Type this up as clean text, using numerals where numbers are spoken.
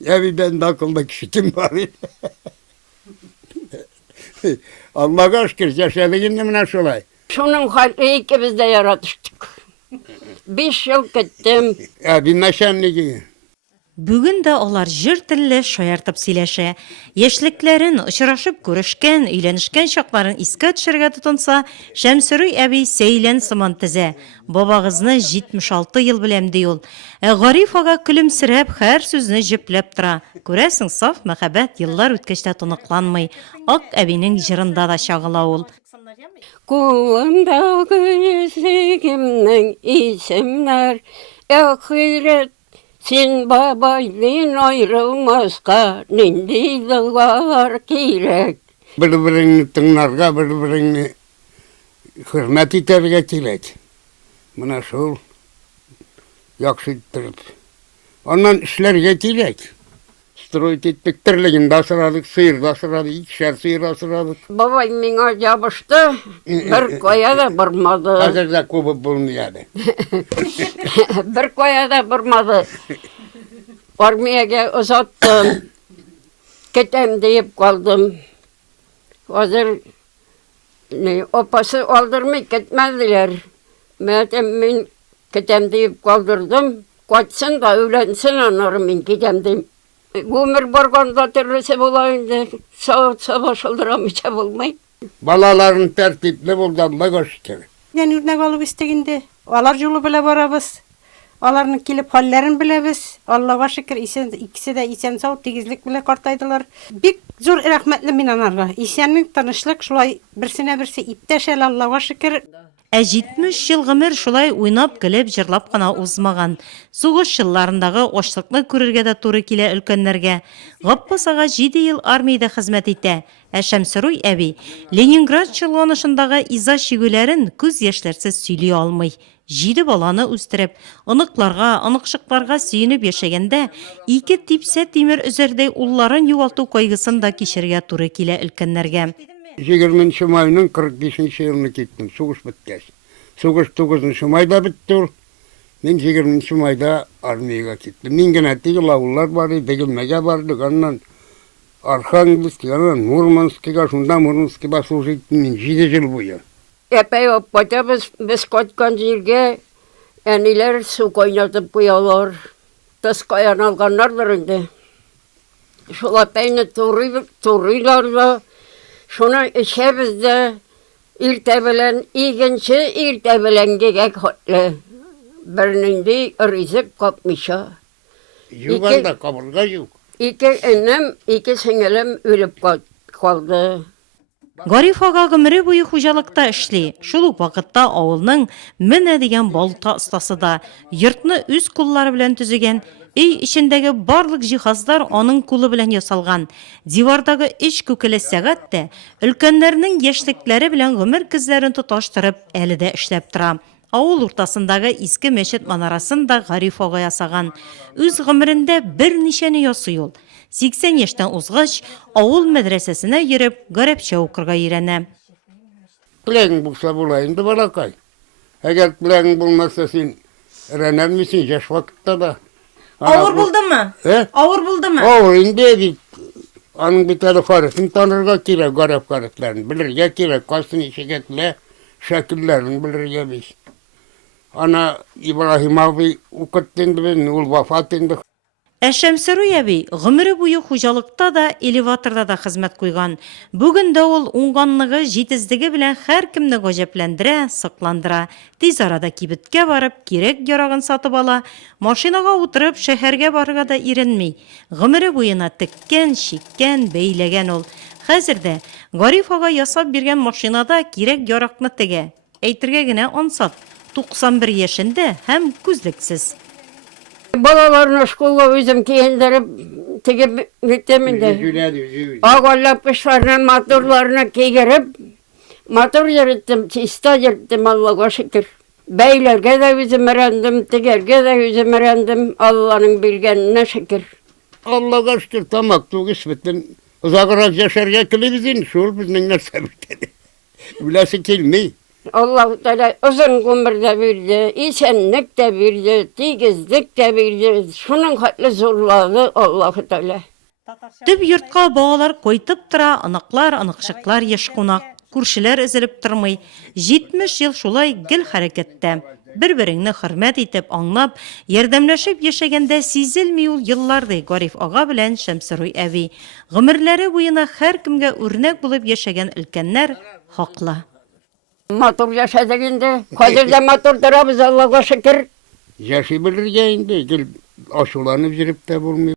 Ya ben de akılda kişitim var. Allah'a şükür yaşadığında nasıl olay? Şunun halkı ikimiz de yaratıştık. 5 yıl gittim. Ya bir meşenligi. Бүген дә алар җыр телле шаяртып сөйләшә. Яшьлекләрен, очрашып күрешкән, өйләнешкән чакларын искә төшерергә тотынса, Шәмсөрүй әби сәйлән сыман тезә. Бабагызны 76 ел беләм ди ул. Гариф ага көлемсерәп, һәр сүзне җөпләп тора. Күрәсең, саф мәхәббәт еллар үткәч тә тоныкланмый. Ак әбинең җырында да чагыла ул. Kulağımdaki yüzlüğümden isimler ahiret. Sen babaydın ayrılmazka nindili var gerek. Bir-birini tınlarga, bir-birini hürmet iterge tilek. Buna şol yakşıttırıp. Ondan işlerge tilek. Stroyt ettik, tırliginde asıradık, sıyırda asıradık, ikişer sıyır asıradık. Babam bana yapıştı, bir koya da vurmadı. Hazır da kopup bulmuyordu. Bir koya da vurmadı. Armiyaya uzattım. Gidem deyip kaldım. Hazır opası aldırmayı gitmediler. Madem ben gidem deyip kaldırdım. Kaçsın da öğlensin anlarım ben gidem deyip. Ömür barganda terlese bulayınca savaş oldıramayacak olmayı. Balaların tertipli buldu Allah'a şükür. Yani örnek alıp isteginde, alar yolu bile barabız. Aların kilip hallerini bilebіз. Allah'a şükür ikisi de isen sağ tegizlik bile kartaydılar. Bik zor rahmetli minanarga. İsenlik tanışlık şulay birsine birsi ipteşel Allah'a şükür. 70 ел гомер шулай уйнап, көлеп, җырлап кына узмаган. Сугыш елларындагы ачлыкны күрергә дә туры килә өлкәннәргә. Гаппас ага 7 ел армиядә хезмәт итә. Ә Шәмсөрүй әби Ленинград чолганышындагы иза шигүләрен күз яшьләрсез сөйли алмый. 7 баланы үстереп, оныкларга, оныкшыкларга сөенеп яшәгәндә, 2 типсә тимер үзәрдәй улларын югалту кайгысын да кичергә туры килә өлкәннәргә. 20 mayının 45. yılını gittim. Soğuş bitkes. Soğuş 9. mayda bitti. Ben 20. mayda armiyaya gittim. Ben gene lavullar vardı, degilmege vardı. Ondan Arkhangelsk, ondan Murmansk'a, şundan Murmansk'a basılı gittim. 7 yıl boyu. Epey oppada biz kaçkan yerge eniler su kaynatıp koyuyorlar. Tız kayan alganlardır indi. Şula peyni turuylarla şunu içeriz de irtebelen, ikinci irtebelen gegek hotlu. Birinin de rızık kapmışa. Yuvarda kaburga yok. İki ennem, iki singelim ölüp kaldı. Гариф ага гомере буе хуҗалыкта эшли. Шул ук вакытта авылның менә дигән балта остасы да йортны үз куллары белән төзегән. Өй ичендәге барлык җиһазлар аның кулы белән ясалган. Дивардагы 3 күкеле сәгать тә өлкәннәрнең яшьлекләре белән гомер күзләрен тоташтырып әле дә эшләп тора. Авыл уртасындагы иске мәчет манарасын да Гариф ага ясаган. Үз гомерендә берничәне ясый ул. 80 яшьтән узгач, авыл мәдрәсәсенә йөреп, гарәпчә укырга өйрәнә. Bilen bulsa bulayım da balakay. Eğer bilen bulmazsa sen öğrenir misin yaş vakitte de? Авыр булдымы? He? Авыр булдымы? O indi bir onun bir tane karısını tanırga kirek, garip karıslarını bilirge kirek, kaçsın işeketle şekillerini bilirge biz. Ana İbrahim abi okuttun ben, ul vefat etti. Ә Шәмсөрүй әби гомере буе хуҗалыкта да, элеваторда да хезмәт куйган. Бүген дә ул уңганлыгы, җитезлеге белән һәркемне гаҗәпләндерә, сыкландыра. Тиз арада кибеткә барып, кирәк ярагын сатып ала, машинага утырып шәһәргә барырга да иренми. Гомере буена теккән, чиккән, бәйләгән ул. Хәзер дә Гариф ага ясап биргән машинада кирәк яракны тегә. Әйтергә генә ансат, 91 яшендә һәм күзлексез. Balalarını şkola özüm giyindirip tigip gittim de. Ağırlamışlarının motorlarını giyirip motor yürüttüm, çista yürüttüm Allah'a şükür. Beylerge de özüm öğrendim, tigerge de özüm öğrendim Allah'ın bilgenine şükür. Allah'a şükür tamak tuğ ismetin uzakırak yaşarga kilibizin şul bizden nerse bitedi. Bilası kelmeyi. Allah Teala uzun ömür de verdi, isenlik de verdi, tigizlik de verdi. Şunun hatlı zorluğu Allah Teala. Төп йортка балалар кайтып тора, анаклар, анакчыклар яшь кунак, күршеләр эзелеп тормый. 70 ел шулай гел хәрәкәттә. Бер-береңне хөрмәт итеп, аңлап, ярдәмләшеп яшәгәндә сизелми ул еллар ди Гариф ага белән Шәмсируй әби. Гомерләре буена һәркемгә үрнәк булып яшәгән өлкәннәр хаклы. Матур yaşadık indi. Hazır da matur durabız Allah'a şükür. Yaşı bilirge indi. Gel aşulanıp jirip de bulmuyor.